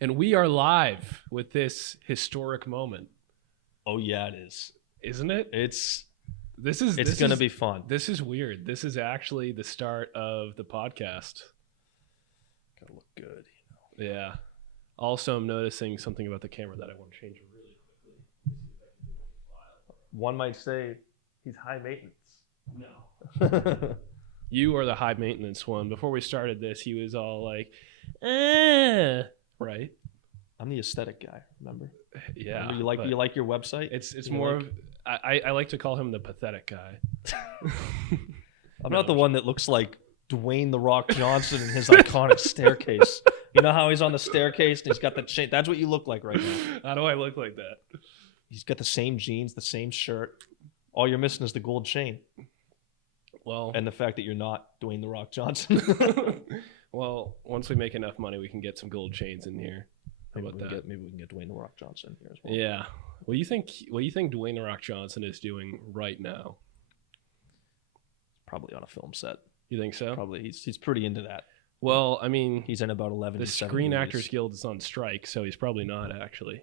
And we are live with this historic moment, Oh yeah, it is. isn't it? It's This gonna is be fun. this is weird. This is actually the start of the podcast. Gotta look good. Yeah. Also, I'm noticing something about the camera that I want to change really quickly. One might say he's high maintenance. No. You are the high maintenance one. Before we started this, he was all like, eh. Right? I'm the aesthetic guy. Remember? Yeah. Remember but you like your website? It's You more like- of I like to call him the pathetic guy. I'm No, not the one that looks like Dwayne the Rock Johnson in his iconic staircase. You know how he's on the staircase and he's got the chain. That's what you look like right now. How do I look like that? He's got the same jeans, the same shirt. All you're missing is the gold chain Well, and the fact that you're not Dwayne the Rock Johnson. well, once we make enough money, we can get some gold chains in here. How about that? Maybe we can get Dwayne the Rock Johnson here as well. Yeah. What do you think? What do you think Dwayne the Rock Johnson is doing right now? Probably on a film set. You think so? Probably he's pretty into that. Well, I mean, He's in about 11 the to 7 Screen movies. Actors Guild is on strike, so he's probably not actually.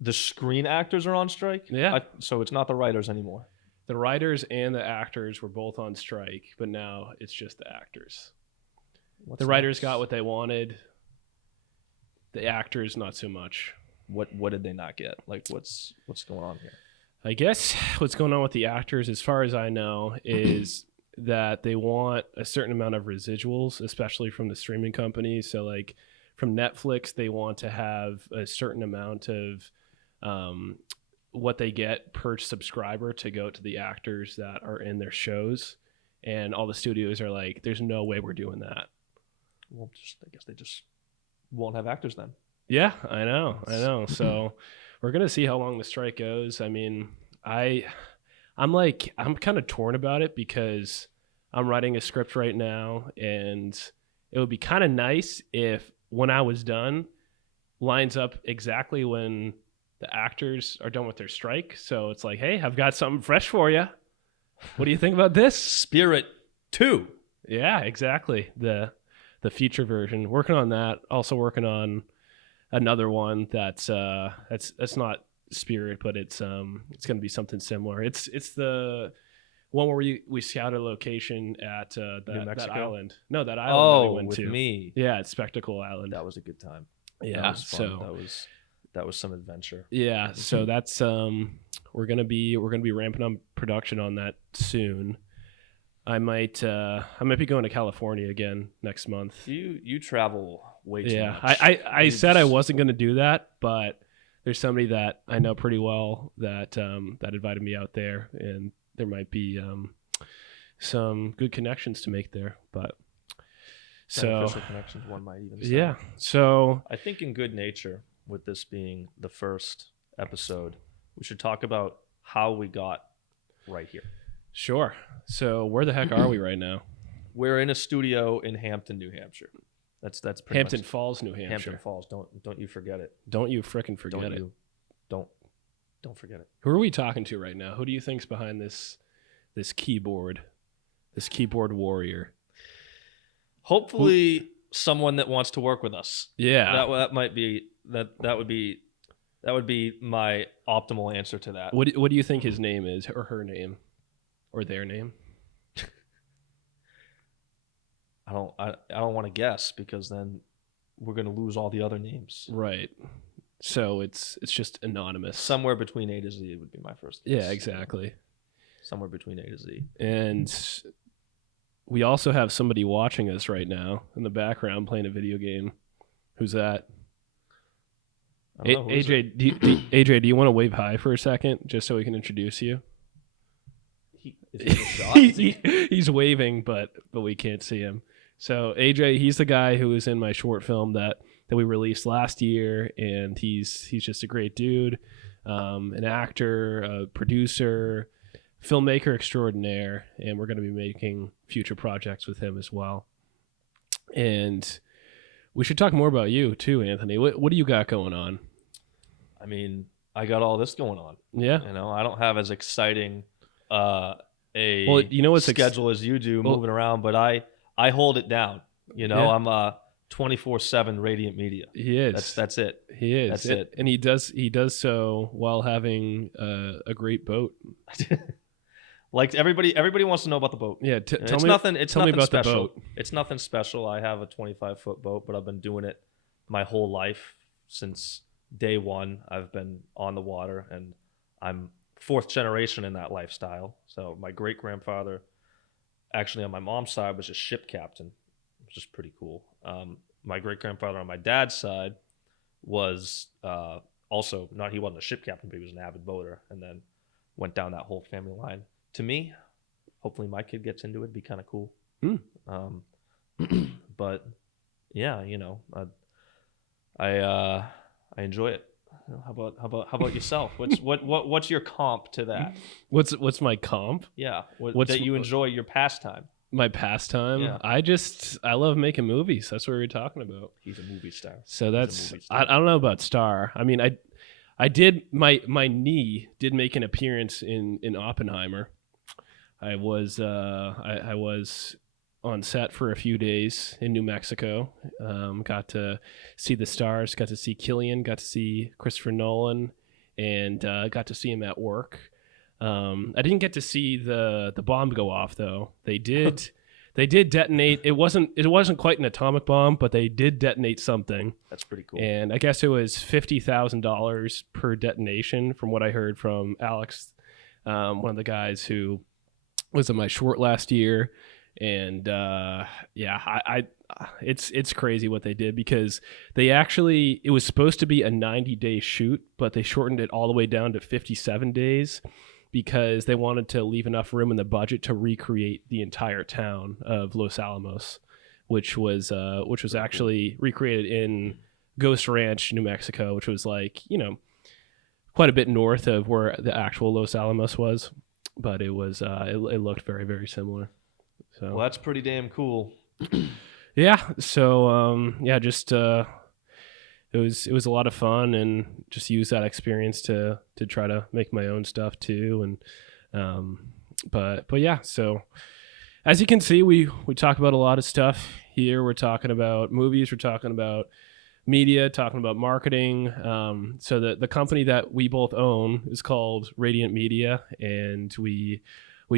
The Screen Actors are on strike? Yeah. So it's not the writers anymore. The writers and the actors were both on strike, but now it's just the actors. What's The writers next? got what they wanted. The actors, not so much. What did they not get? Like what's going on here? I guess what's going on with the actors, as far as I know, is that they want a certain amount of residuals, especially from the streaming companies. So, like from Netflix, they want to have a certain amount of what they get per subscriber to go to the actors that are in their shows. And all the studios are like, there's no way we're doing that. Well, I guess they just won't have actors then. Yeah, I know. So we're gonna see how long the strike goes. I mean, I'm kind of torn about it because I'm writing a script right now, and it would be kind of nice if when I was done, lines up exactly when the actors are done with their strike. So it's like, hey, I've got something fresh for you. What do you think about this? Spirit 2. Yeah, exactly. The feature version. Working on that. Also working on another one that's not Spirit, but it's going to be something similar. It's the one where we scout a location at that island. No, that island that we went with to. me. Yeah, it's Spectacle Island. That was a good time. Yeah, That was fun. so that was some adventure. yeah, so that's we're gonna be ramping up production on that soon. I might be going to California again next month. You travel way too Yeah, much. I You said I just- wasn't going to do that, but there's somebody that I know pretty well that that invited me out there, and there might be some good connections to make there. But so beneficial connections, one might even say. yeah, so I think in good nature, with this being the first episode, we should talk about how we got right here. sure. So where the heck are we right now? We're in a studio in Hampton, New Hampshire. That's pretty Hampton much Falls, New Hampshire. Hampton Falls. Don't you forget it. Don't you frickin' forget Don't it. you? Don't forget it. Who are we talking to right now? Who do you think's behind this keyboard? This keyboard warrior. Hopefully, someone that wants to work with us. Yeah. That might be that would be my optimal answer to that. What do you think his name is, or her name, or their name? I don't want to guess because then we're gonna lose all the other names. Right. So it's just anonymous. Somewhere between A to Z would be my first guess. Yeah, exactly. Somewhere between A to Z. And we also have somebody watching us right now in the background playing a video game. Who's that? I don't know, who is it? AJ, do you want to wave hi for a second, just so we can introduce you? Is he in the shot? Is he- He's waving, but we can't see him. So AJ, he's the guy who was in my short film that we released last year, and he's just a great dude, an actor, a producer, filmmaker extraordinaire, and we're going to be making future projects with him as well. And we should talk more about you too, Anthony. What do you got going on? I mean, I got all this going on. Yeah. You know, I don't have as exciting a Well, you know what's schedule as you do moving around, but I hold it down. You know, Yeah. I'm 24/7 Radiant Media. He is. That's it. He is. That's it. And he does so while having a great boat. Like everybody wants to know about the boat. Yeah, It's tell me nothing about special. the boat. It's nothing special. I have a 25-foot boat, but I've been doing it my whole life. Since day one, I've been on the water, and I'm fourth generation in that lifestyle. So my great grandfather, actually on my mom's side, was a ship captain, which is pretty cool. My great grandfather on my dad's side was also he wasn't a ship captain, but he was an avid boater, and then went down that whole family line. To me, hopefully my kid gets into it. It'd be kind of cool. But yeah, I enjoy it. How about yourself? What's your comp to that? What's my comp? Yeah, What's that you enjoy your pastime? My pastime? Yeah. I love making movies. That's what we were talking about. He's a movie star. So that's movie star. I don't know about star. I mean, I did my knee did make an appearance in Oppenheimer. I was on set for a few days in New Mexico. Got to see the stars, got to see Cillian, got to see Christopher Nolan, and got to see him at work. I didn't get to see the bomb go off though. They did detonate. It wasn't quite an atomic bomb, but they did detonate something. That's pretty cool. And I guess it was $50,000 per detonation, from what I heard from Alex, one of the guys who was in my short last year. And it's crazy what they did, because it was supposed to be a 90-day shoot, but they shortened it all the way down to 57 days because they wanted to leave enough room in the budget to recreate the entire town of Los Alamos, which was actually recreated in Ghost Ranch, New Mexico, which was quite a bit north of where the actual Los Alamos was, but it looked very, very similar. So well, that's pretty damn cool. Yeah. So just it was a lot of fun, and just use that experience to try to make my own stuff too. And but yeah. So as you can see, we talk about a lot of stuff here. We're talking about movies. We're talking about media, talking about marketing. So the company that we both own is called Radiant Media, and we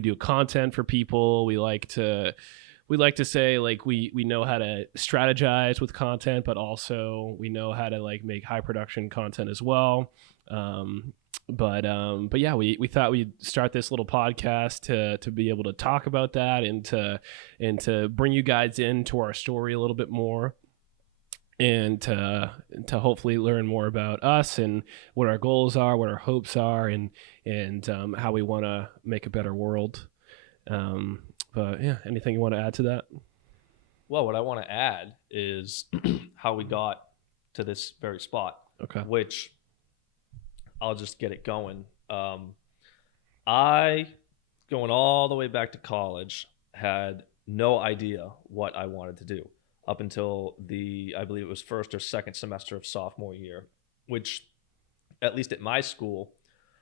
do content for people. We like to say we know how to strategize with content, but also we know how to make high production content as well. But yeah, we thought we'd start this little podcast to be able to talk about that, and to bring you guys into our story a little bit more, and to hopefully learn more about us and what our goals are, what our hopes are, and how we want to make a better world. But yeah, anything you want to add to that? Well, what I want to add is how we got to this very spot. Okay. Which I'll just get it going. I, going all the way back to college, had no idea what I wanted to do up until I believe it was first or second semester of sophomore year, which, at least at my school,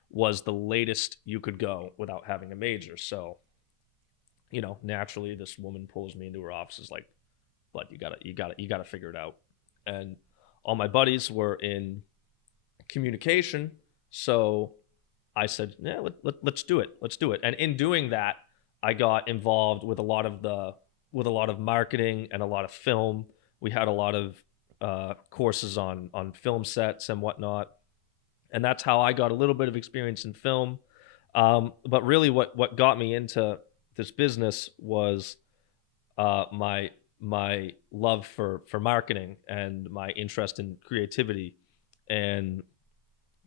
was the latest you could go without having a major. So, naturally, this woman pulls me into her office, is like, "But you gotta figure it out." And all my buddies were in communication, so I said, "Yeah, let's do it. Let's do it." And in doing that, I got involved with a lot of marketing and a lot of film. We had a lot of courses on film sets and whatnot, and that's how I got a little bit of experience in film. But really, what got me into this business was my love for marketing and my interest in creativity, and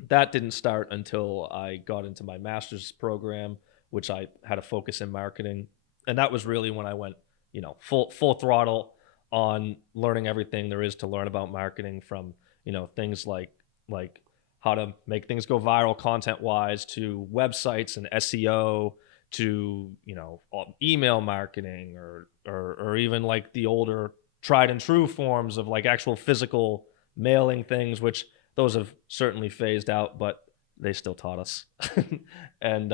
that didn't start until I got into my master's program, which I had a focus in marketing, and that was really when I went full throttle on learning everything there is to learn about marketing, from things like how to make things go viral content wise, to websites and SEO, to email marketing, or even the older tried and true forms of actual physical mailing things, which those have certainly phased out, but they still taught us. And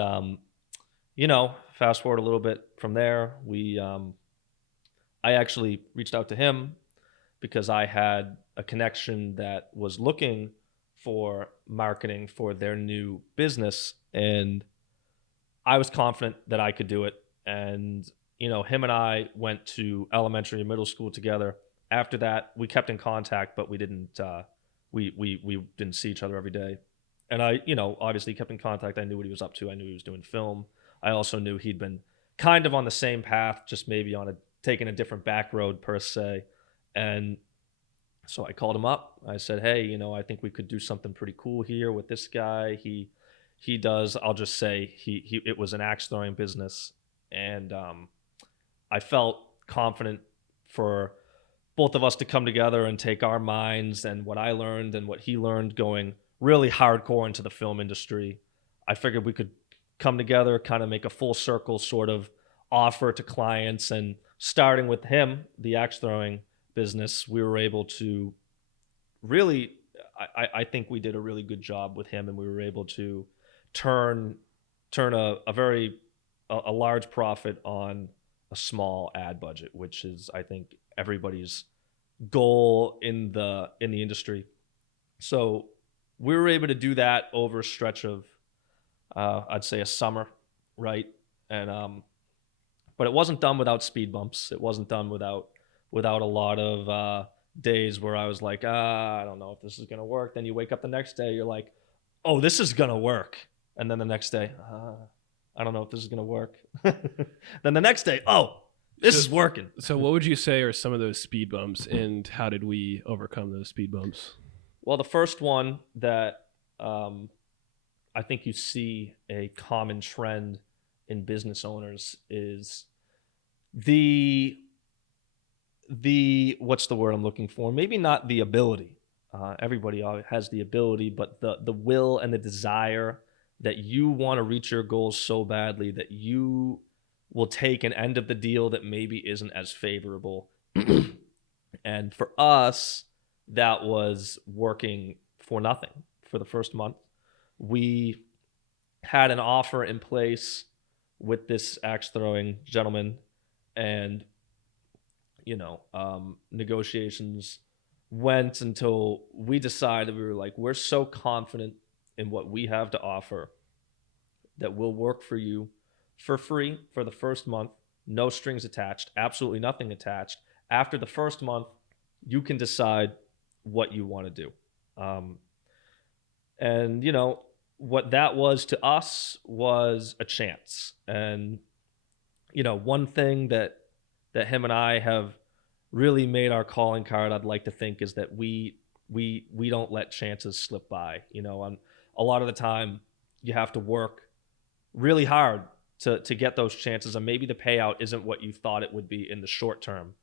fast forward a little bit from there, I actually reached out to him because I had a connection that was looking for marketing for their new business, and I was confident that I could do it. And him and I went to elementary and middle school together. After that, we kept in contact, but we didn't we didn't see each other every day. And I, obviously kept in contact. I knew what he was up to. I knew he was doing film. I also knew he'd been kind of on the same path, just maybe taking a different back road per se. And so I called him up. I said, "Hey, I think we could do something pretty cool here with this guy. He does. I'll just say it was an axe throwing business, and I felt confident for both of us to come together and take our minds and what I learned and what he learned going really hardcore into the film industry. I figured we could come together, kind of make a full circle sort of offer to clients. And starting with him, the axe throwing business, we were able to really, I think we did a really good job with him, and we were able to turn a large profit on a small ad budget, which is, I think, everybody's goal in the industry. So we were able to do that over a stretch of I'd say a summer, right? And but it wasn't done without speed bumps. It wasn't done without a lot of days where I was like, I don't know if this is gonna work. Then you wake up the next day, you're like, oh, this is gonna work. And then the next day, I don't know if this is gonna work. Then the next day, oh, this is working. So what would you say are some of those speed bumps, and how did we overcome those speed bumps? Well, the first one that I think you see a common trend in business owners is the what's the word I'm looking for? Maybe not the ability. Everybody has the ability, but the will and the desire that you want to reach your goals so badly that you will take an end of the deal that maybe isn't as favorable. And for us, that was working for nothing for the first month. We had an offer in place with this axe throwing gentleman, and negotiations went until we decided, we were like, we're so confident in what we have to offer that we'll work for you for free for the first month, no strings attached, absolutely nothing attached. After the first month, you can decide what you want to do. And what that was to us was a chance. And one thing that him and I have really made our calling card, I'd like to think, is that we don't let chances slip by. On a lot of the time you have to work really hard to get those chances, and maybe the payout isn't what you thought it would be in the short term,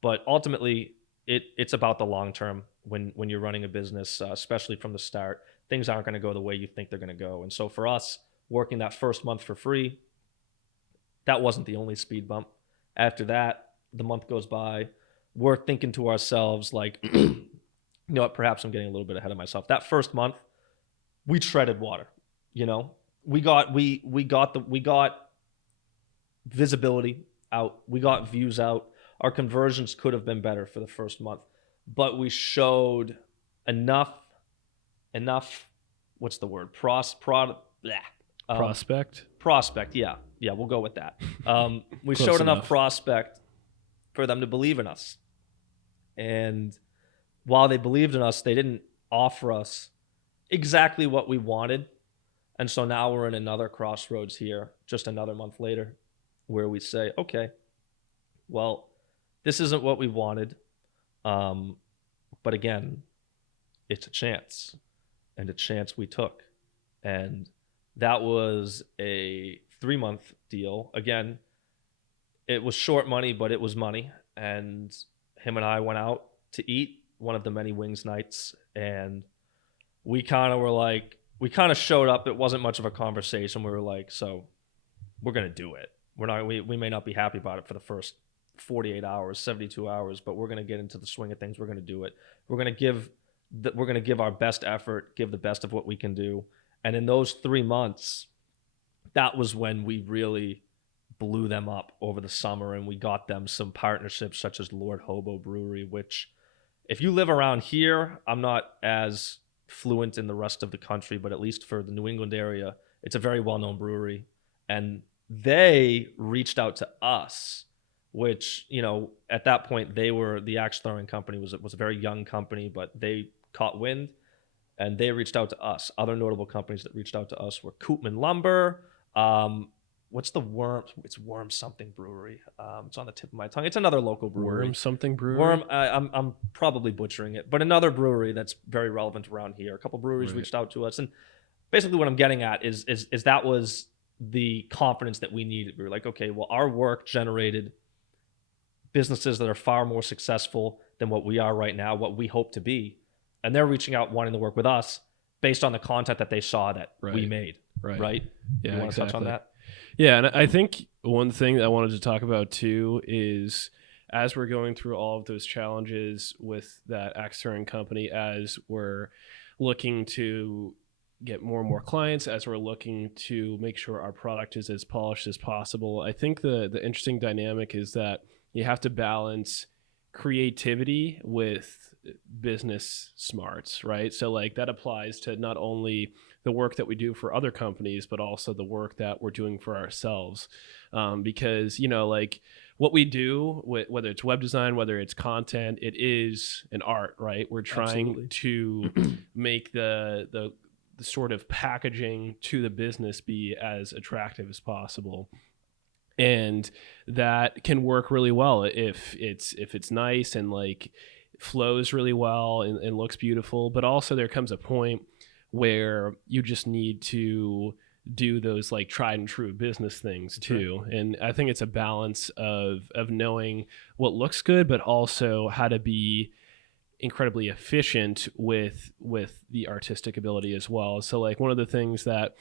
but ultimately it's about the long term. When you're running a business, especially from the start, things aren't going to go the way you think they're going to go. And so for us, working that first month for free, that wasn't the only speed bump. After that, the month goes by, we're thinking to ourselves like, what, perhaps I'm getting a little bit ahead of myself. That first month, we treaded water. We got visibility out, we got views out. Our conversions could have been better for the first month, but we showed enough what's the word, prospect, yeah, we'll go with that. We showed enough prospect for them to believe in us. And while they believed in us, they didn't offer us exactly what we wanted. And so now we're in another crossroads here, just another month later, where we say, okay, well, this isn't what we wanted. But again, it's a chance, and a chance we took. And that was a 3-month deal. Again, it was short money, but it was money. And him and I went out to eat one of the many wings nights, and we kind of showed up. It wasn't much of a conversation. We were like, so we're going to do it. We may not be happy about it for the first 48 hours, 72 hours, but we're going to get into the swing of things. We're going to do it. We're going to give our best effort, give the best of what we can do. And in those 3 months, that was when we really blew them up over the summer, and we got them some partnerships such as Lord Hobo Brewery, which if you live around here, I'm not as fluent in the rest of the country, but at least for the New England area, it's a very well-known brewery. And they reached out to us, which, at that point, the Axe Throwing Company was a very young company, but they caught wind and they reached out to us. Other notable companies that reached out to us were Koopman Lumber. What's the Worm? It's Worm something brewery. It's on the tip of my tongue. It's another local brewery. Worm something brewery. Worm. I'm probably butchering it, but another brewery that's very relevant around here. A couple breweries Right. reached out to us, and basically what I'm getting at is that was the confidence that we needed. We were like, okay, well, our work generated businesses that are far more successful than what we are right now, what we hope to be, and they're reaching out wanting to work with us based on the content that they saw that we Right. made. Right. Right? Yeah. You want to touch on exactly. that? Yeah, and I think one thing that I wanted to talk about too is as we're going through all of those challenges with that Axe Throwing Company, as we're looking to get more and more clients, as we're looking to make sure our product is as polished as possible, I think the interesting dynamic is that you have to balance creativity with business smarts, right? So like that applies to not only the work that we do for other companies, but also the work that we're doing for ourselves. Because, like what we do, whether it's web design, whether it's content, it is an art, right? We're trying Absolutely. to make the sort of packaging to the business be as attractive as possible. And that can work really well if it's nice and like flows really well and looks beautiful. But also there comes a point where you just need to do those like tried and true business things too. And I think it's a balance of knowing what looks good, but also how to be incredibly efficient with the artistic ability as well. So like one of the things that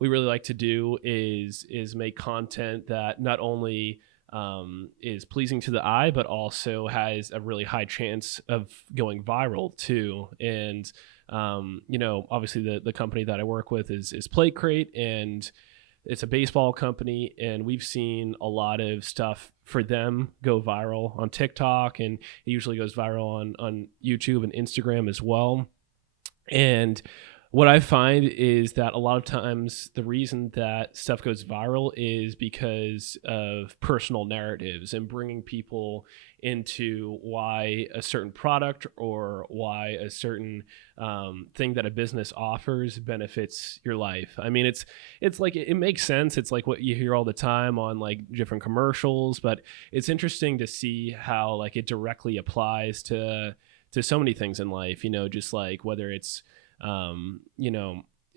we really like to do is make content that not only is pleasing to the eye, but also has a really high chance of going viral too. And obviously the company that I work with is Plate Crate, and it's a baseball company, and we've seen a lot of stuff for them go viral on TikTok, and it usually goes viral on YouTube and Instagram as well. And what I find is that a lot of times the reason that stuff goes viral is because of personal narratives and bringing people into why a certain product or why a certain thing that a business offers benefits your life. I mean, it's like it makes sense. It's like what you hear all the time on like different commercials, but it's interesting to see how like it directly applies to so many things in life. Just like whether it's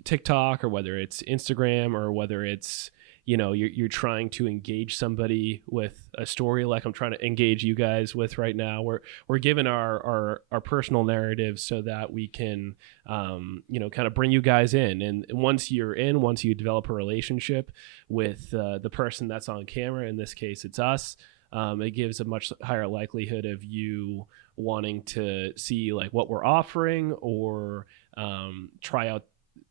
TikTok or whether it's Instagram or whether it's, you're trying to engage somebody with a story like I'm trying to engage you guys with right now. We're given our personal narratives so that we can, kind of bring you guys in. And once you develop a relationship with the person that's on camera, in this case, it's us, it gives a much higher likelihood of you wanting to see like what we're offering or try out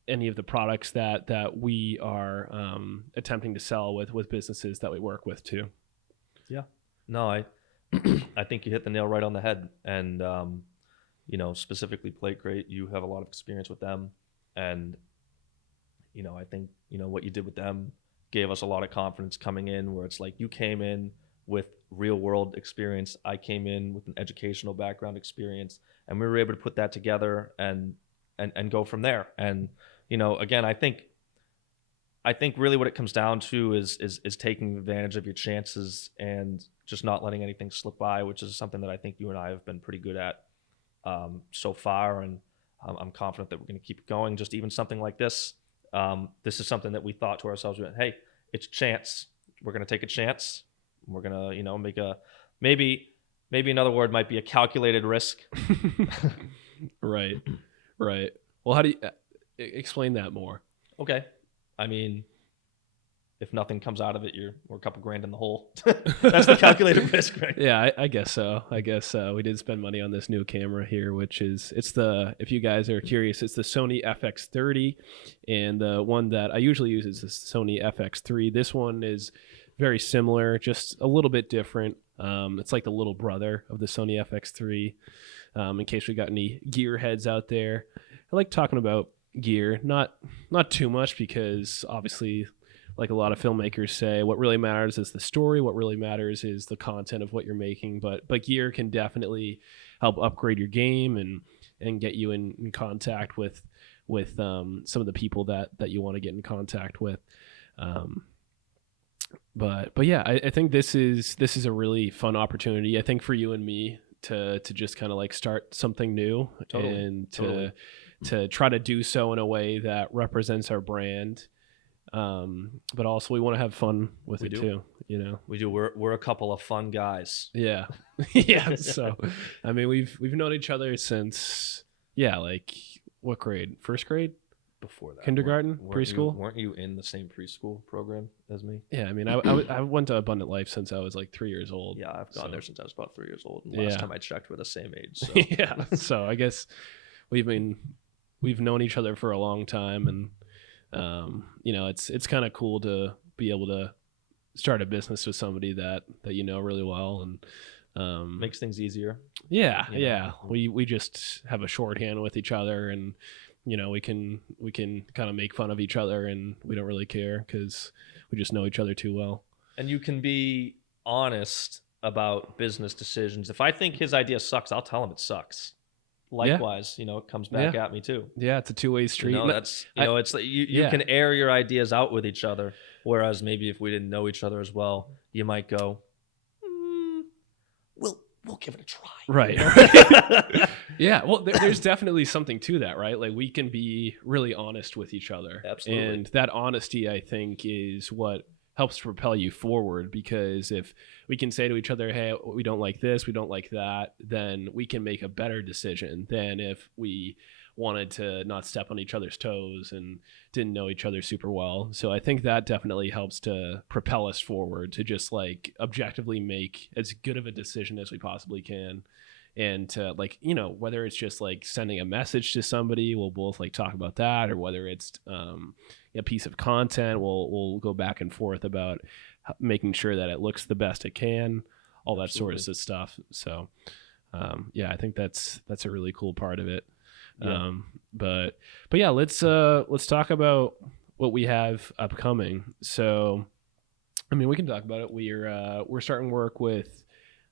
any of the products that we are attempting to sell with businesses that we work with too. Yeah. No, I I think you hit the nail right on the head. And specifically Plate Crate, you have a lot of experience with them. And I think what you did with them gave us a lot of confidence coming in, where it's like you came in with real world experience, I came in with an educational background experience, and we were able to put that together and go from there. And again, I think really what it comes down to is taking advantage of your chances and just not letting anything slip by, which is something that I think you and I have been pretty good at so far. And I'm confident that we're going to keep going. Just even something like this. This is something that we thought to ourselves, hey, it's a chance. We're going to take a chance. We're going to, make a, maybe another word might be a calculated risk. Right. Well, how do you explain that more? Okay. I mean, if nothing comes out of it, we're a couple grand in the hole. That's the calculated risk, right? Yeah, I guess so. We did spend money on this new camera here, which is, if you guys are curious, it's the Sony FX30, and the one that I usually use is the Sony FX3. This one is very similar, just a little bit different. It's like the little brother of the Sony FX3. in case we got any gear heads out there. I like talking about gear, not too much, because obviously, like a lot of filmmakers say, what really matters is the story. What really matters is the content of what you're making. But gear can definitely help upgrade your game and get you in contact with some of the people that you want to get in contact with. But yeah, I think this is a really fun opportunity, I think, for you and me to just kind of like start something new. Totally. And Totally. to try to do so in a way that represents our brand. But also we want to have fun with it too, you know. We do. We're a couple of fun guys. Yeah. Yeah. So I mean, we've known each other since, like, what grade? First grade? Before that, Kindergarten? Preschool? Weren't you in the same preschool program as me? Yeah, I mean, I went to Abundant Life since I was like 3 years old. Yeah, I've gone So- there since I was about 3 years old. And last Yeah. time I checked, we're the same age. So. Yeah. So I guess we've known each other for a long time, and you know, it's kind of cool to be able to start a business with somebody that you know really well, and Makes things easier. yeah, you know. yeah. We just have a shorthand with each other, and you know, we can kind of make fun of each other, and we don't really care because we just know each other too well. And you can be honest about business decisions. If I think his idea sucks, I'll tell him it sucks. Likewise, you know, it comes back at me too. Yeah, it's a two-way street. You know, that's it's like you can air your ideas out with each other. Whereas maybe if we didn't know each other as well, you might go, we'll give it a try. Right. Yeah. Well, there's definitely something to that, right? Like, we can be really honest with each other. Absolutely. And that honesty, I think, is what helps propel you forward, because if we can say to each other, hey, we don't like this, we don't like that, then we can make a better decision than if we wanted to not step on each other's toes and didn't know each other super well. So I think that definitely helps to propel us forward, to just like objectively make as good of a decision as we possibly can. And to, like, you know, whether it's just like sending a message to somebody, we'll both like talk about that, or whether it's a piece of content, we'll go back and forth about making sure that it looks the best it can, all that sort of stuff. So yeah, I think that's a really cool part of it. Yeah. But yeah, let's talk about what we have upcoming. So I mean, we can talk about it. We're starting work with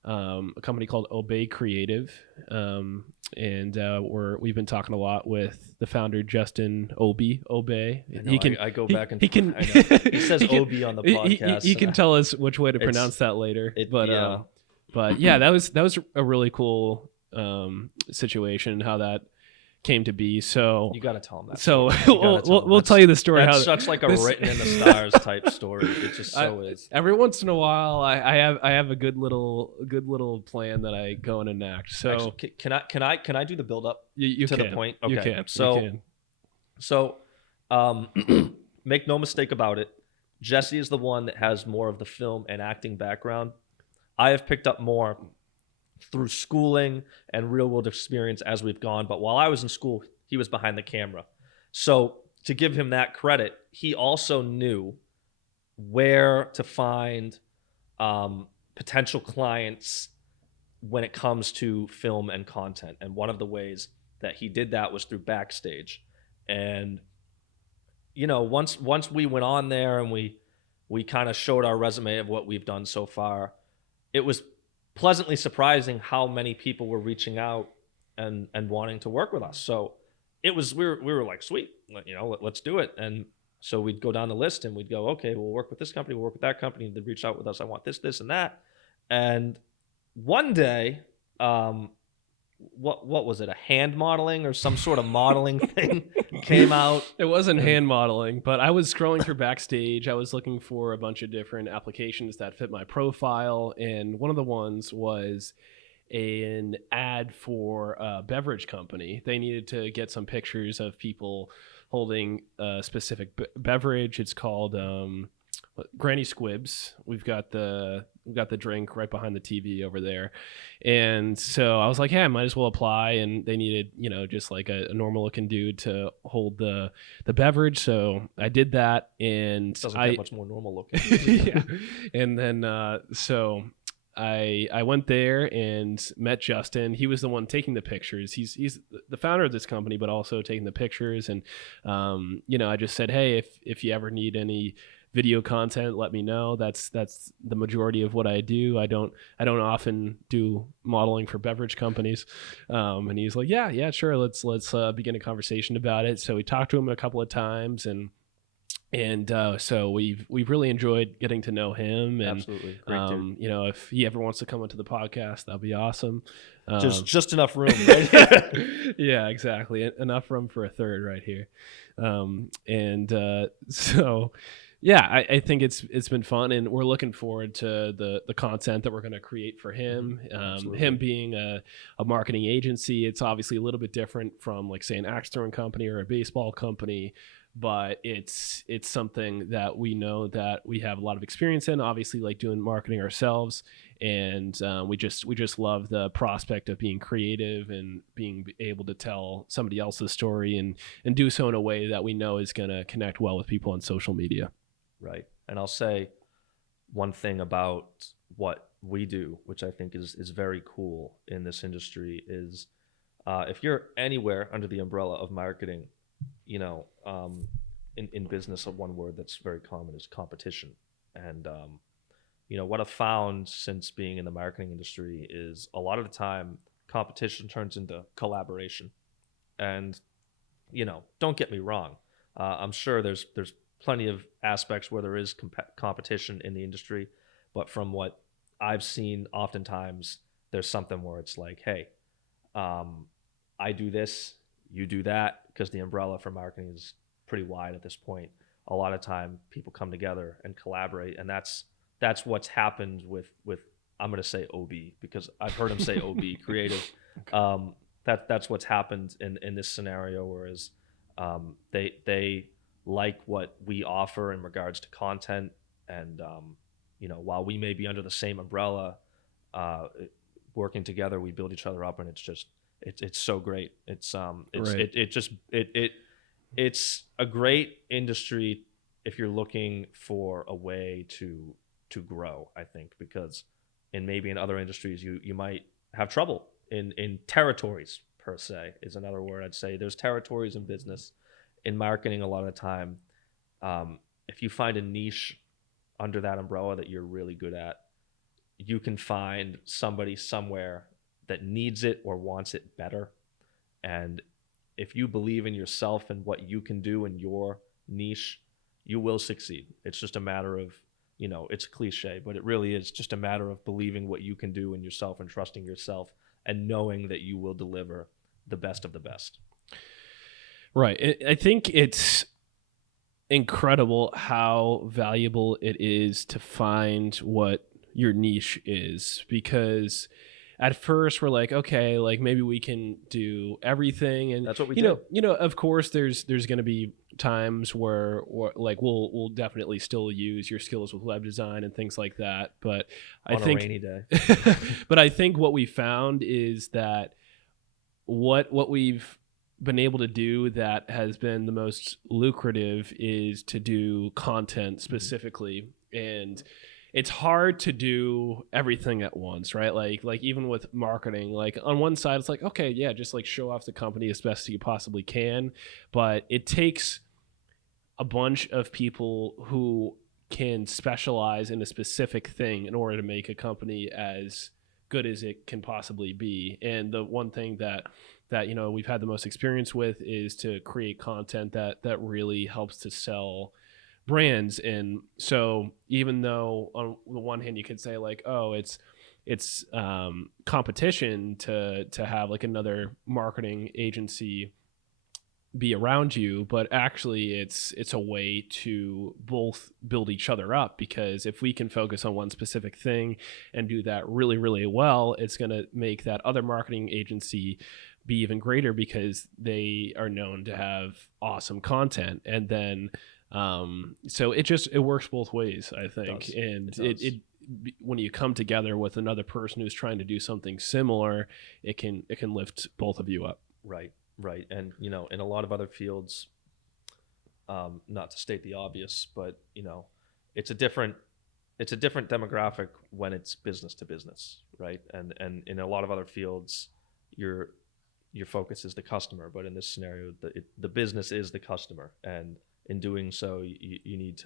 a company called Obey Creative, and we've been talking a lot with the founder, Justin Obey. I go back and he can I know. He says Obi on the he podcast. can tell us which way to pronounce that later. But yeah, that was a really cool situation, how that came to be. So You got to tell him that. So story. we'll tell you the story. That's how such like a this- written in the stars type story. It just so is. Every once in a while, I have a good little plan that I go and enact. So Actually, can I do the build up you to can. the point? You Okay. can. So You can. So, make no mistake about it. Jesse is the one that has more of the film and acting background. I have picked up more through schooling and real world experience as we've gone. But while I was in school, he was behind the camera. So to give him that credit, he also knew where to find potential clients when it comes to film and content. And one of the ways that he did that was through Backstage. And, you know, once we went on there and we kind of showed our resume of what we've done so far, it was pleasantly surprising how many people were reaching out and wanting to work with us. So it was, we were like, sweet, you know, let's do it. And so we'd go down the list and we'd go, okay, we'll work with this company, we'll work with that company. They'd reach out with us. I want this, and that. And one day, what was it? A hand modeling or some sort of modeling thing came out. It wasn't hand modeling, but I was scrolling through Backstage. I was looking for a bunch of different applications that fit my profile, and one of the ones was an ad for a beverage company. They needed to get some pictures of people holding a specific beverage. It's called Granny Squibs. We've got the drink right behind the TV over there. And so I was like, hey, I might as well apply. And they needed, you know, just like a normal looking dude to hold the beverage. So I did that, and Doesn't get much more normal looking. yeah. And then I went there and met Justin. He was the one taking the pictures. He's the founder of this company, but also taking the pictures. And I just said, hey, if you ever need any video content, let me know. That's the majority of what I do. I don't often do modeling for beverage companies. And he's like, yeah, sure. Let's begin a conversation about it. So we talked to him a couple of times, and so we've really enjoyed getting to know him. And Absolutely. Great dude. if he ever wants to come onto the podcast, that'll be awesome. Just enough room, right? Yeah, exactly. Enough room for a third right here. So yeah, I think it's been fun, and we're looking forward to the content that we're going to create for him. Him being a marketing agency, it's obviously a little bit different from, like, say, an axe throwing company or a baseball company, but it's something that we know that we have a lot of experience in, obviously, like doing marketing ourselves. And we just love the prospect of being creative and being able to tell somebody else's story, and do so in a way that we know is going to connect well with people on social media. Right. And I'll say one thing about what we do, which I think is very cool in this industry, is if you're anywhere under the umbrella of marketing, in business, one word that's very common is competition. And what I've found since being in the marketing industry is a lot of the time competition turns into collaboration. And don't get me wrong, I'm sure there's plenty of aspects where there is competition in the industry, but from what I've seen, oftentimes there's something where it's like, hey, I do this, you do that, because the umbrella for marketing is pretty wide at this point. A lot of time people come together and collaborate, and that's what's happened with I'm going to say OB, because I've heard him say OB creative. That's what's happened in this scenario, whereas they like what we offer in regards to content, and while we may be under the same umbrella, working together, we build each other up, and it's so great. It's Right. it's a great industry if you're looking for a way to grow, I think, because in other industries you might have trouble in territories, per se, is another word I'd say. There's territories in business. In marketing, a lot of the time, if you find a niche under that umbrella that you're really good at, you can find somebody somewhere that needs it or wants it better. And if you believe in yourself and what you can do in your niche, you will succeed. It's just a matter of, it's a cliche, but it really is just a matter of believing what you can do in yourself and trusting yourself and knowing that you will deliver the best of the best. Right. I think it's incredible how valuable it is to find what your niche is, because at first we're like, okay, like maybe we can do everything, and that's what we do. Of course there's going to be times where like we'll definitely still use your skills with web design and things like that, but on a rainy day. But I think what we found is that what we've been able to do that has been the most lucrative is to do content specifically. And it's hard to do everything at once, right? Like even with marketing, like on one side it's like, okay, yeah, just like show off the company as best as you possibly can, but it takes a bunch of people who can specialize in a specific thing in order to make a company as good as it can possibly be. And the one thing that we've had the most experience with is to create content that really helps to sell brands. And so even though on the one hand you could say like, oh, it's competition to have like another marketing agency be around you, but actually it's a way to both build each other up, because if we can focus on one specific thing and do that really, really well, it's going to make that other marketing agency be even greater, because they are known to have awesome content. And then so it works both ways, I think. It when you come together with another person who's trying to do something similar, it can lift both of you up. Right. And, in a lot of other fields, not to state the obvious, but, it's a different it's a different demographic when it's business to business, right? And in a lot of other fields, your focus is the customer, but in this scenario, the business is the customer, and in doing so, you need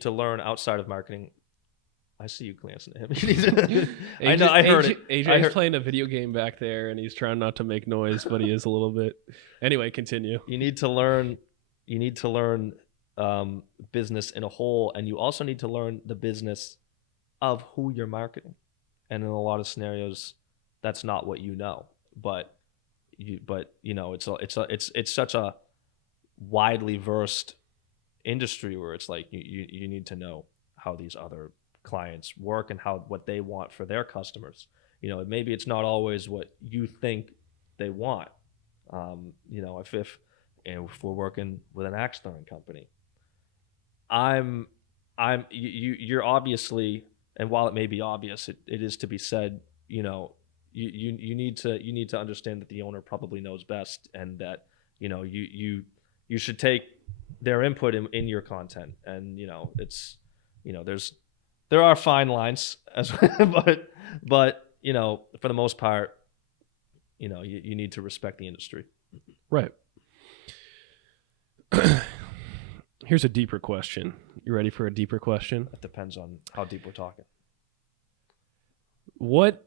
to learn outside of marketing. I see you glancing at him. I know. I heard it. AJ's playing a video game back there, and he's trying not to make noise, but he is a little bit. Anyway, continue. You need to learn. You need to learn business in a whole, and you also need to learn the business of who you're marketing. And in a lot of scenarios, that's not what you know. But you know, it's such a widely versed industry where it's like you need to know how these other clients work and what they want for their customers. You know, maybe it's not always what you think they want. You know, if we're working with an axe throwing company, you're obviously, and while it may be obvious, it is to be said, you know, you need to understand that the owner probably knows best, and that, you know, you should take their input in your content. And, you know, it's, you know, there are fine lines but you know, for the most part, you know, you need to respect the industry. Right. Here's a deeper question. You ready for a deeper question? It depends on how deep we're talking. What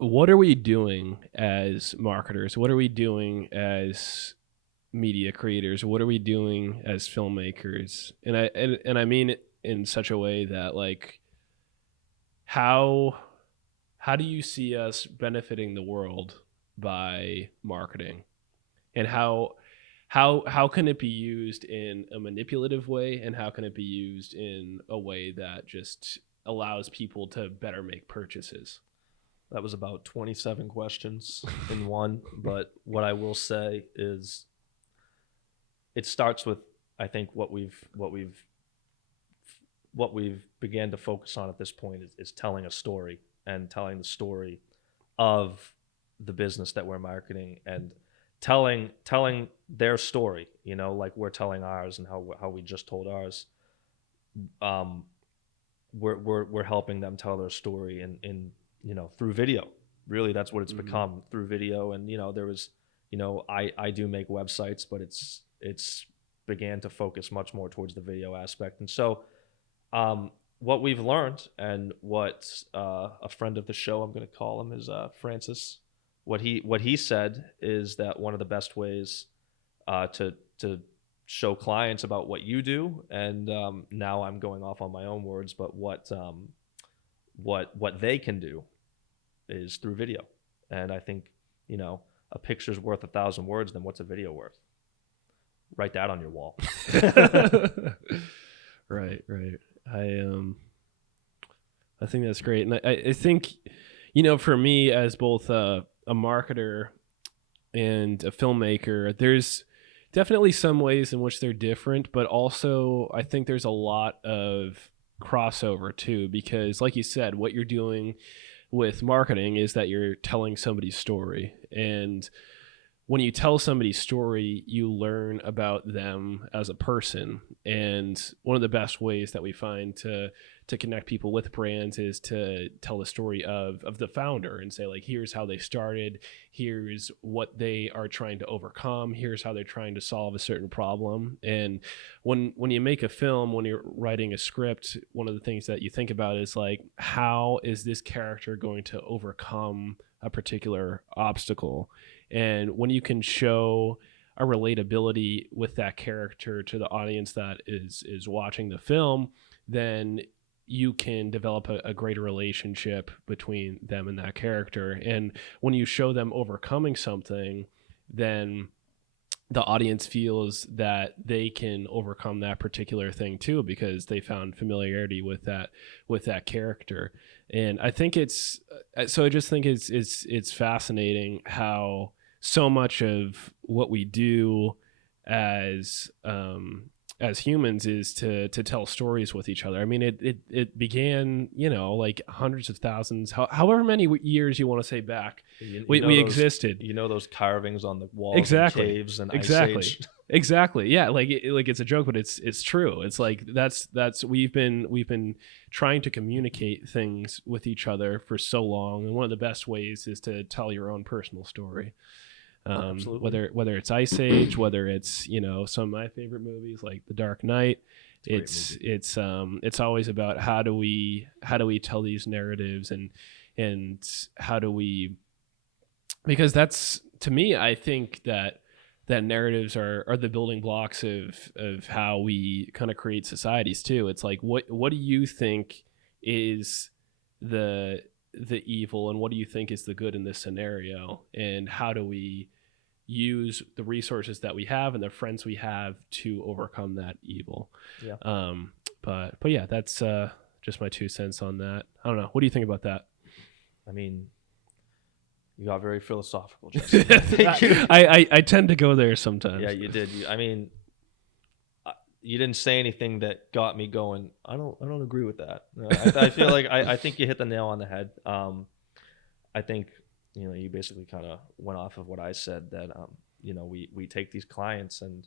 are we doing as marketers? What are we doing as media creators? What are we doing as filmmakers? And I mean it in such a way that, like, how do you see us benefiting the world by marketing? And how can it be used in a manipulative way, and how can it be used in a way that just allows people to better make purchases? That was about 27 questions in one, but what I will say is it starts with, I think, what we've began to focus on at this point is telling a story, and telling the story of the business that we're marketing, and telling their story, you know, like we're telling ours, and how we just told ours. We're helping them tell their story in you know, through video. Really, that's what it's become, through video. And, you know, there was, you know, I do make websites, but it's began to focus much more towards the video aspect. And so what we've learned, and what a friend of the show, I'm going to call him, is Francis. What he said is that one of the best ways to show clients about what you do, and now I'm going off on my own words, but what they can do is through video. And I think, you know, a picture's worth 1,000 words. Then what's a video worth? Write that on your wall. Right. I think that's great. And I think, you know, for me, as both a marketer and a filmmaker, there's definitely some ways in which they're different, but also I think there's a lot of crossover too, because like you said, what you're doing with marketing is that you're telling somebody's story. And when you tell somebody's story, you learn about them as a person. And one of the best ways that we find to connect people with brands is to tell the story of the founder, and say, like, here's how they started, here's what they are trying to overcome, here's how they're trying to solve a certain problem. And when you make a film, when you're writing a script, one of the things that you think about is, like, how is this character going to overcome a particular obstacle? And when you can show a relatability with that character to the audience that is watching the film, then you can develop a greater relationship between them and that character. And when you show them overcoming something, then the audience feels that they can overcome that particular thing too, because they found familiarity with that character. And I think I just think it's fascinating how so much of what we do as humans is to tell stories with each other. I mean, it began, you know, like hundreds of thousands, however many years you want to say back, we existed. You know, those carvings on the walls, exactly. and caves and exactly. Ice Age. Exactly. Yeah. Like it's a joke, but it's true. It's like that's we've been trying to communicate things with each other for so long, and one of the best ways is to tell your own personal story. Absolutely. Whether it's Ice Age, whether it's some of my favorite movies like The Dark Knight, It's a great movie. it's always about how do we tell these narratives, and how do we, because that's, to me, I think that narratives are the building blocks of how we kind of create societies too. It's like, what do you think is the the evil, and what do you think is the good in this scenario, and how do we use the resources that we have and the friends we have to overcome that evil. Yeah. But yeah, that's just my 2 cents on that. I don't know, what do you think about that? I mean, you got very philosophical, Jesse. Thank you. I tend to go there sometimes. Yeah, you did. I mean, you didn't say anything that got me going. I don't agree with that. I feel like I think you hit the nail on the head. I think you basically kind of went off of what I said, that we take these clients and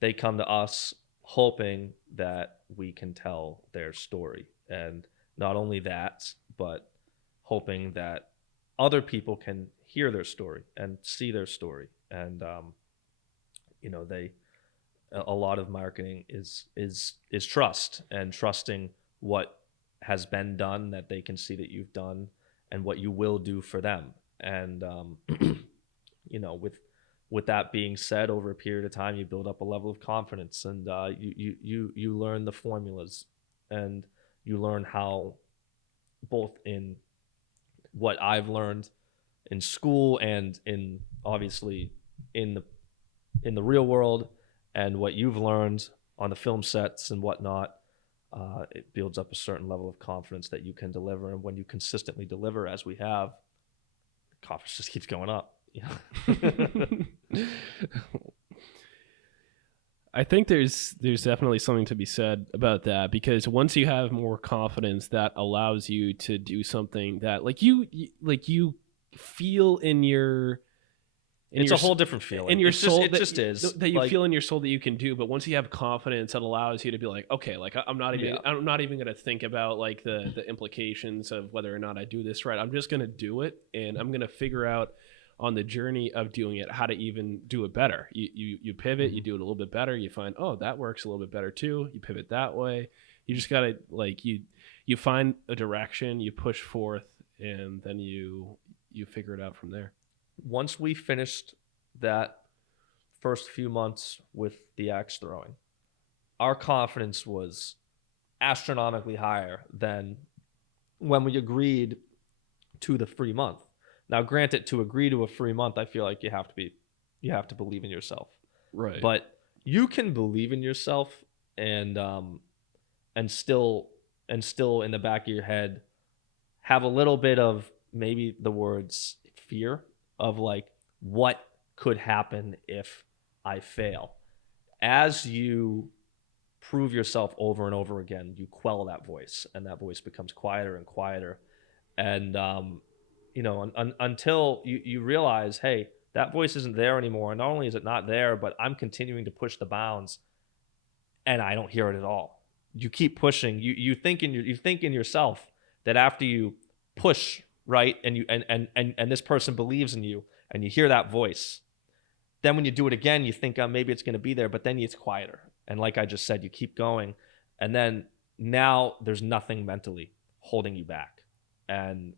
they come to us hoping that we can tell their story, and not only that, but hoping that other people can hear their story and see their story. And they, a lot of marketing is trust, and trusting what has been done, that they can see that you've done, and what you will do for them. And with that being said, over a period of time, you build up a level of confidence, and you learn the formulas, and you learn how, both in what I've learned in school and in, obviously, in the real world, and what you've learned on the film sets and whatnot. It builds up a certain level of confidence that you can deliver, and when you consistently deliver, as we have, the confidence just keeps going up. I think there's definitely something to be said about that, because once you have more confidence, that allows you to do something that you feel in your It's a whole different feeling. in your soul. It just is that you feel in your soul that you can do. But once you have confidence, it allows you to be like, okay, like I'm not even going to think about like the implications of whether or not I do this right. I'm just going to do it, and I'm going to figure out on the journey of doing it how to even do it better. You pivot, you do it a little bit better, you find, oh, that works a little bit better too, you pivot that way. You just gotta, like, you find a direction, you push forth, and then you figure it out from there. Once we finished that first few months with the axe throwing, our confidence was astronomically higher than when we agreed to the free month. Now, granted, to agree to a free month, I feel like you have to believe in yourself. Right. But you can believe in yourself, and still in the back of your head have a little bit of, maybe the words, fear of, like, what could happen if I fail. As you prove yourself over and over again, you quell that voice, and that voice becomes quieter and quieter. And until you realize, hey, that voice isn't there anymore. And not only is it not there, but I'm continuing to push the bounds, and I don't hear it at all. You keep pushing. You think in yourself that after you push, right, and this person believes in you, and you hear that voice, then when you do it again, you think, maybe it's going to be there, but then it's quieter. And like I just said, you keep going, and then now there's nothing mentally holding you back. And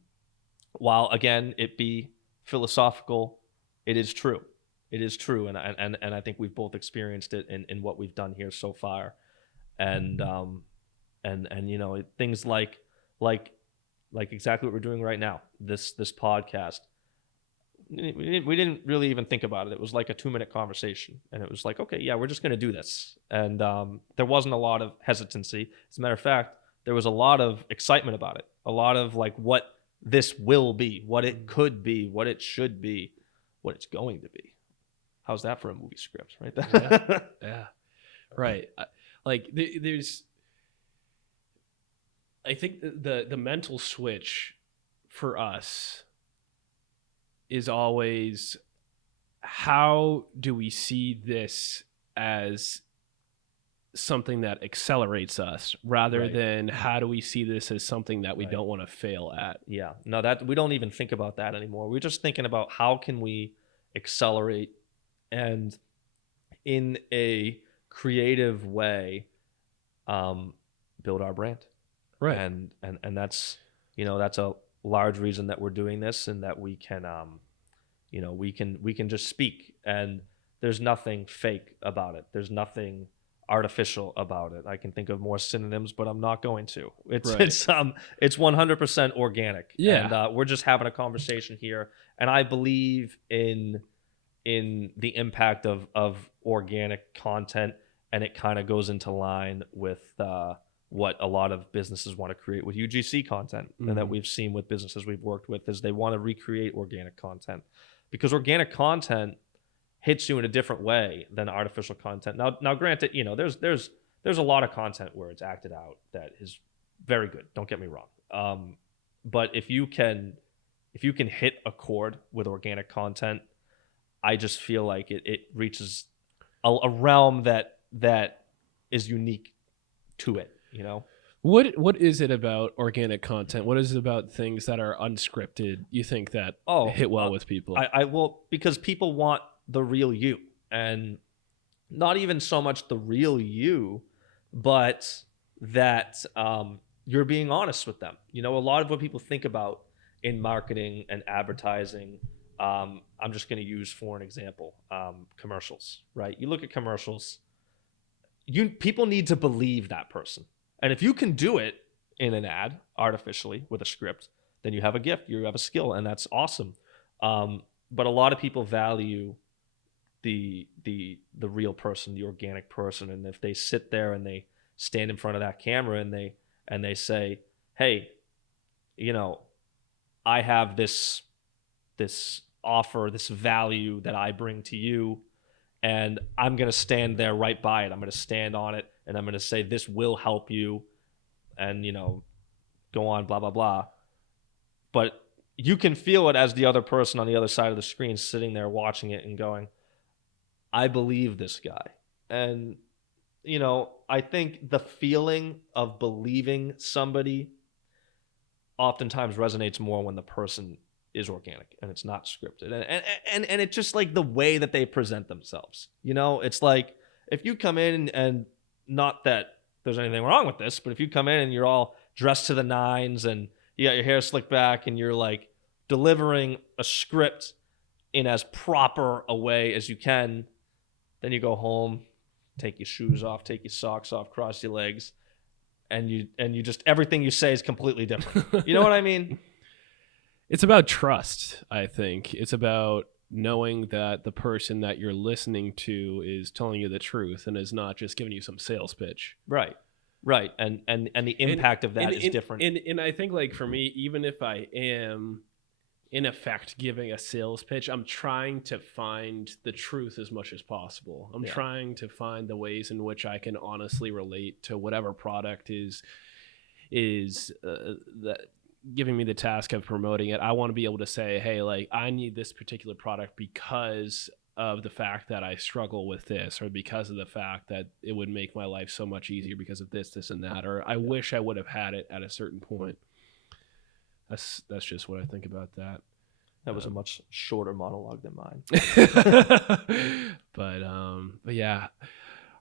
while, again, it be philosophical, it is true. It is true, and I think we've both experienced it in what we've done here so far. And things like exactly what we're doing right now, this podcast. We didn't really even think about it. It was like a 2-minute conversation, and it was like, okay, yeah, we're just going to do this. And there wasn't a lot of hesitancy. As a matter of fact, there was a lot of excitement about it. A lot of, like, what this will be, what it could be, what it should be, what it's going to be. How's that for a movie script, right there? Yeah. Right. There's, I think the mental switch for us is always, how do we see this as something that accelerates us rather Right. than how do we see this as something that we Right. don't want to fail at. Yeah. No, that we don't even think about that anymore. We're just thinking about how can we accelerate and in a creative way build our brand. Right. And that's that's a large reason that we're doing this, and that we can we can just speak, and there's nothing fake about it. There's nothing artificial about it. I can think of more synonyms, but I'm not going to. It's Right. it's 100% organic. Yeah. And we're just having a conversation here, and I believe in the impact of organic content, and it kind of goes into line with what a lot of businesses want to create with UGC content, and that Mhm. we've seen with businesses we've worked with is they want to recreate organic content, because organic content hits you in a different way than artificial content. Now, granted, there's a lot of content where it's acted out that is very good. Don't get me wrong. But if you can hit a chord with organic content, I just feel like it reaches a realm that is unique to it. What is it about organic content? What is it about things that are unscripted you think that hit well with people? I will, because people want the real you, and not even so much the real you, but that you're being honest with them. A lot of what people think about in marketing and advertising, I'm just going to use for an example, commercials, right? You look at commercials, people need to believe that person. And if you can do it in an ad artificially with a script, then you have a gift, you have a skill, and that's awesome. But a lot of people value the real person, the organic person, and if they sit there and they stand in front of that camera and they say, "Hey, I have this offer, this value that I bring to you, and I'm going to stand there right by it. I'm going to stand on it, and I'm going to say this will help you," and go on, blah blah blah. But you can feel it as the other person on the other side of the screen sitting there watching it and going, "I believe this guy." And I think the feeling of believing somebody oftentimes resonates more when the person is organic and it's not scripted, and it's just like the way that they present themselves. It's like if you come in, and not that there's anything wrong with this, but if you come in and you're all dressed to the nines and you got your hair slicked back and you're like delivering a script in as proper a way as you can, then you go home, take your shoes off, take your socks off, cross your legs, and you just, everything you say is completely different. You know what I mean? It's about trust, I think. It's about knowing that the person that you're listening to is telling you the truth and is not just giving you some sales pitch. Right. And the impact of that is different. And I think, like, for me, even if I am in effect giving a sales pitch, I'm trying to find the truth as much as possible. I'm trying to find the ways in which I can honestly relate to whatever product is that giving me the task of promoting it. I want to be able to say, hey, like, I need this particular product because of the fact that I struggle with this, or because of the fact that it would make my life so much easier because of this, and that, or I wish I would have had it at a certain point. That's just what I think about that. That was a much shorter monologue than mine. But yeah,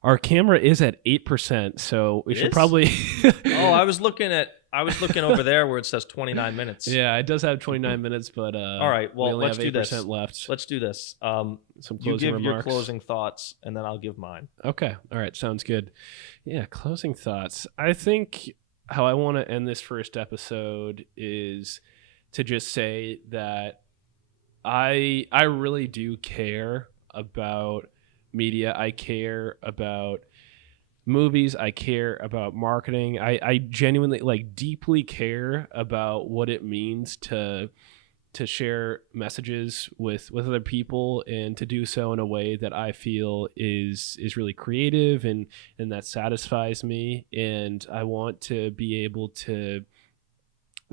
our camera is at 8%, so we should probably. Oh, I was looking over there where it says 29 minutes. Yeah, it does have 29 minutes, but all right. Well, let's do this. Left. Let's do this. Some closing you give remarks. your closing thoughts, and then I'll give mine. Okay. All right. Sounds good. Yeah. Closing thoughts. I think how I want to end this first episode is to just say that I really do care about media. I care about movies. I care about marketing. I genuinely, like, deeply care about what it means to share messages with other people, and to do so in a way that I feel is really creative and that satisfies me. And I want to be able to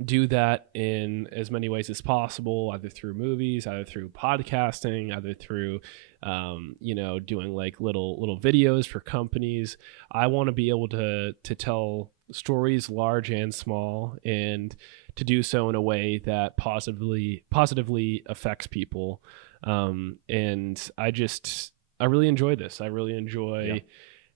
do that in as many ways as possible, either through movies, either through podcasting, either through doing like little videos for companies. I want to be able to tell stories large and small, and to do so in a way that positively affects people. And I really enjoy this. I really enjoy Yeah.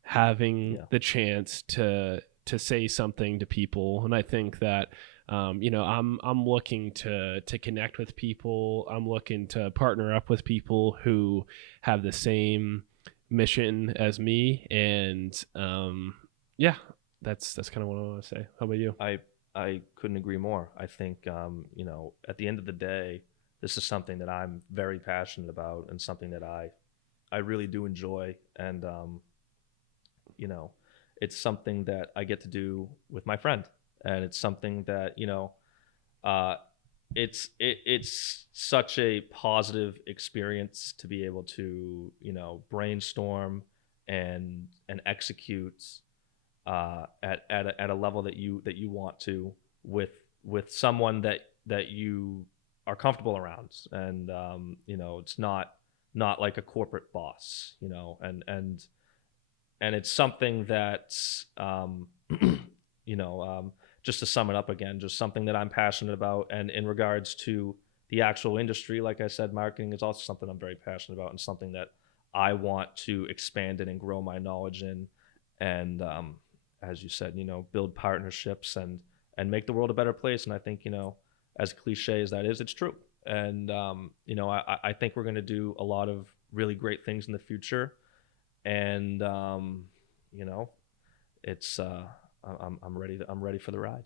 having Yeah. the chance to say something to people. And I think that I'm looking to connect with people. I'm looking to partner up with people who have the same mission as me. And yeah, that's kind of what I want to say. How about you? I couldn't agree more. I think at the end of the day, this is something that I'm very passionate about and something that I really do enjoy. And you know, it's something that I get to do with my friend, and it's something that uh, it's such a positive experience to be able to brainstorm and execute at a level that you want to with someone that you are comfortable around, and it's not like a corporate boss, and it's something that just to sum it up again, just something that I'm passionate about. And in regards to the actual industry, like I said, marketing is also something I'm very passionate about, and something that I want to expand in and grow my knowledge in. And as you said, build partnerships and make the world a better place. And I think, as cliche as that is, it's true. And I think we're going to do a lot of really great things in the future. And it's I'm ready for the ride.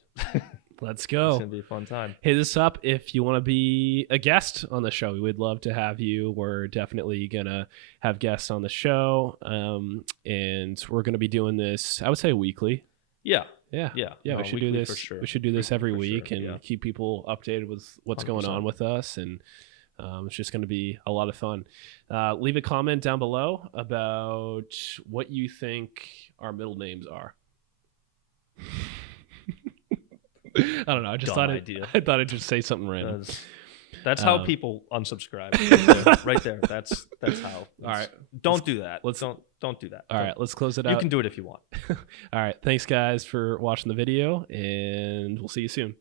Let's It's go. gonna be a fun time. Hit us up if you want to be a guest on the show. We would love to have you. We're definitely gonna have guests on the show, and we're gonna be doing this, I would say, weekly. Yeah, Yeah, yeah, yeah. no, We should do weekly this. for sure. We should do this every Weekly for week sure, and yeah. keep people updated with what's going 100%. on with us. And it's just going to be a lot of fun. Leave a comment down below about what you think our middle names are. I don't know. I just Dumb thought idea. I thought I'd just say something random. That's how Um, people unsubscribe. Right there. Right there. That's how. All right. Don't do that. let's- Don't do that. All Don't- right, let's close it You out. can do it if you want. All right. Thanks, guys, for watching the video, and we'll see you soon.